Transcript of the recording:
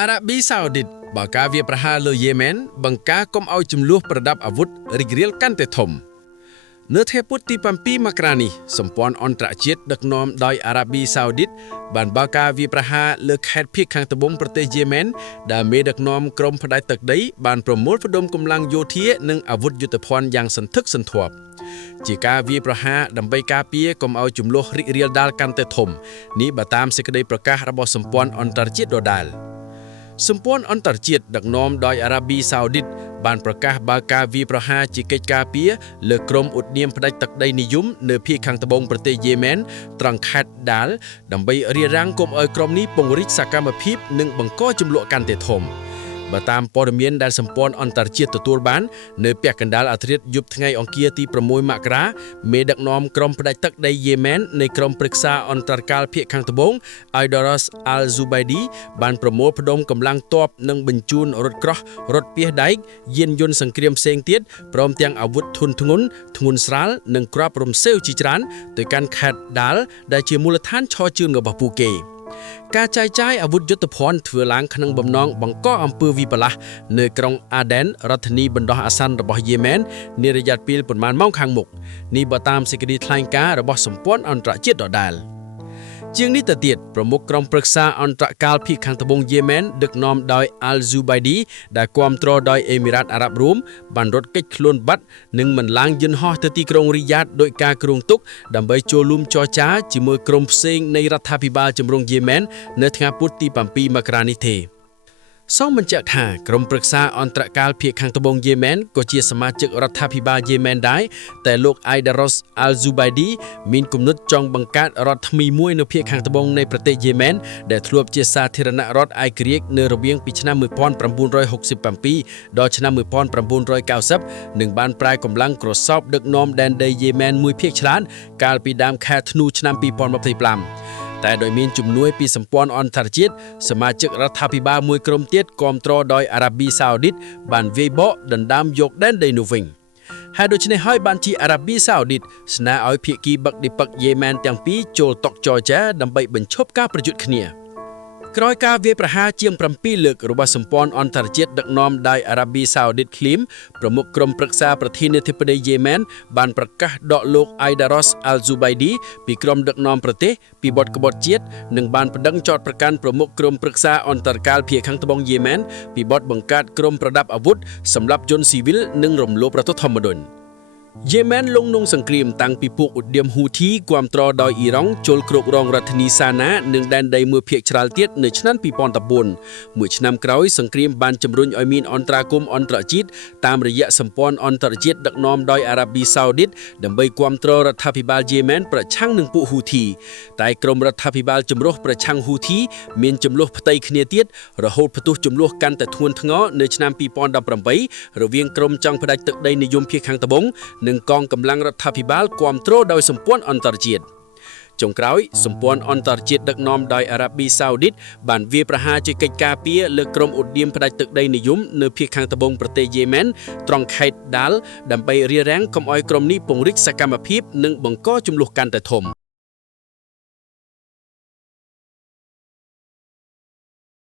អារ៉ាប៊ីសាអូឌីតបើការវាប្រហារលើយេម៉ែនបង្ការកុំឲ្យចំនួនប្រដាប់អាវុធរីករាលកាន់តែធំនៅថ្ងៃពុធទី7មករានេះសម្ព័ន្ធអន្តរជាតិដឹកនាំដោយអារ៉ាប៊ីសាអូឌីតបានបើកការវាប្រហារលើខេត្តភាគខាងត្បូងប្រទេសយេម៉ែនដែលមេដឹកនាំក្រុមផ្ដាច់ទឹកដីបានប្រមូលផ្ដុំកម្លាំងយោធានិងអាវុធយុទ្ធភ័ណ្ឌយ៉ាងសន្ធឹកសន្ធាប់ជាការវាប្រហារដើម្បីការពារកុំឲ្យចំនួនរីករាលដាលកាន់តែធំនេះបើតាមសេចក្តីប្រកាសរបស់សម្ព័ន្ធអន្តរជាតិដដែលសម្ព័ន្ធអន្តរជាតិដឹកនាំដោយអារ៉ាប៊ីសាអូឌីតបានប្រកាសបើកការវាយប្រហារជាកិច្ចការពារលើក្រុមឧដនាមផ្ដាច់ទឹកដីនិយមនៅភាគខាងត្បូងប្រទេសយេម៉ែនត្រង់ខេត្តដាល់ដើម្បីរារាំងកុំឲ្យក្រុមនេះពង្រីកសកម្មភាពនិងបង្កជម្លោះកាន់តែធំបើតាមព័ត៌មានដែលសម្ព័ន្ធអន្តរជាតិទទួលបាននៅពាក់កណ្ដាលអាធ្រាត្រយប់ថ្ងៃអង្គារទី6មករាមេដឹកនាំក្រុមផ្ដាច់ទឹកដីយេម៉ែននៃក្រុមប្រឹក្សាអន្តរកាលភាគខាងត្បូង Aidaros Al-Zubaidi បានប្រមូលផ្ដុំកម្លាំងទ័ពនិងបញ្ជូនរថក្រោះរថពាសដែកយានយន្តសង្គ្រាមផ្សេងទៀតព្រមទាំងអាវុធធុនធ្ងន់ធ្ងន់ស្រាលនិងគ្រាប់រំសេវជាច្រើនទៅកាន់ខេត្តដាល់ដែលជាមូលដ្ឋានឈរជើងរបស់ពួកគេការចែកចាយអាវុធយុទ្ធភ័ណ្ឌធ្វើឡើងក្នុងបំណងបង្កអំពើវិបលាស់នៅក្រុងអាដែនរដ្ឋធានីបណ្ដោះអាសន្នរបស់យេម៉ែននារយៈពេលប្រមាណម៉ោងខាងមុខនេះបើតាមសេចក្តីថ្លែងការណ៍របស់សម្ព័ន្ធអន្តរជាតិដដែលជាងនេះទៅទៀតប្រមុខក្រុមប្រឹក្សាអន្តរកាលភាគខាងត្បូងយេម៉ែនដឹកនាំដោយ Al-Zubaidi ដែលគាំទ្រដោយអេមីរ៉ាតអារ៉ាប់រួមបានរត់គេចខ្លួនបាត់និងមិនឡើងយន្តហោះទៅទីក្រុងរីយ៉ាតដោយការគ្រោងទុកដើម្បីចូលរួមចរចាជាមួយក្រុមផ្សេងនៃរដ្ឋាភិបាលជំរុងយេម៉ែននៅថ្ងៃពុធទី7មករានេះទេសូមបញ្ជាក់ថាក្រុមប្រឹក្សាអន្តរកាលភាគខាងត្បូងយេម៉ែនក៏ជាសមាជិករដ្ឋាភិបាលយេម៉ែនដែរតែលោក Aidaros Al-Zubaidi មានគំនិតចង់បង្កើតរដ្ឋថ្មីមួយនៅភាគខាងត្បូងនៃប្រទេសយេម៉ែនដែលធ្លាប់ជាសាធារណរដ្ឋឯករាជ្យនៅរវាងពីឆ្នាំ1967ដល់ឆ្នាំ1990និងបានប្រែកម្លាំងក្រសោបដឹកនាំដែនដីយេម៉ែនមួយភាគច្រើនកាលពីដើមខែធ្នូឆ្នាំ2025តែដោយមានជំនួយពីសម្ព័ន្ធអន្តរជាតិសមាជិករដ្ឋាភិបាលមួយក្រុមទៀតគាំទ្រដោយអារ៉ាប៊ីសាអូឌីតបានវាយបកដណ្ដើមយកដែនដីនោះវិញហើយដូច្នេះហើយបានជាអារ៉ាប៊ីសាអូឌីតស្នើឲ្យភាគីបឹកឌីពឹកយេម៉ែនទាំងពីរចូលតុចរចាដើម្បីបញ្ឈប់ការប្រយុទ្ធគ្នាក្រោយការវាយប្រហារជាង7លើករបស់សម្ព័ន្ធអន្តរជាតិដឹកនាំដោយអារ៉ាប៊ីសាអូឌីតឃ្លាមប្រមុខក្រុមប្រឹក្សាប្រធានាធិបតីយេម៉ែនបានប្រកាសដកលោក Aidaros Al-Zubaidi ពីក្រុមដឹកនាំប្រទេសពីបទក្បត់ជាតិនិងបានប្តឹងចោទប្រកាន់ប្រមុខក្រុមប្រឹក្សាអន្តរកាលភាគខាងត្បូងយេម៉ែនពីបទបង្កើតក្រុមប្រដាប់អាវុធសម្រាប់ជនស៊ីវិលនិងរំលោភរដ្ឋធម្មនុញ្ញយេម៉ែនលងនងសង្គ្រាមតាំងពីពួកឧដមហ៊ូធីគាំទ្រដោយអ៊ីរ៉ង់ចូលគ្រងរងរដ្ឋធានីសាណានិងដែនដីមួយភាគច្រើនទៀតនៅឆ្នាំ2014មួយឆ្នាំក្រោយសង្គ្រាមបានជំរុញឲ្យមានអន្តរាគមន៍អន្តរជាតិតាមរយៈសម្ព័ន្ធអន្តរជាតិដឹកនាំដោយអារ៉ាប៊ីសាអូឌីតដើម្បីគាំទ្ររដ្ឋាភិបាលយេម៉ែនប្រឆាំងនឹងពួកហ៊ូធីតែក្រុមរដ្ឋាភិបាលចម្រុះប្រឆាំងហ៊ូធីមានចំនួនផ្ទៃគ្នាទៀតរហូតផ្ទុះចំនួនកាន់តែធ្ងន់ធ្ងរនៅឆ្នាំ2018រវាងក្រុមចង់ផ្ដាច់ទឹកដីនិយមភាគខាងត្បូងនិងកងកម្លាំងរដ្ឋាភិបាលគាំទ្រដោយសម្ព័ន្ធអន្តរជាតិចុងក្រោយសម្ព័ន្ធអន្តរជាតិដឹកនាំដោយអារ៉ាប៊ីសាអូឌីតបានវាយប្រហារជាកិច្ចការពារលើក្រុមឧដនាមផ្ដាច់ទឹកដីនិយមនៅភាគខាងត្បូងប្រទេសយេម៉ែនត្រង់ខេត្តដាល់ដើម្បីរារាំងកុំឲ្យក្រុមនេះពង្រីកសកម្មភាពនិងបង្កជម្លោះកាន់តែធំ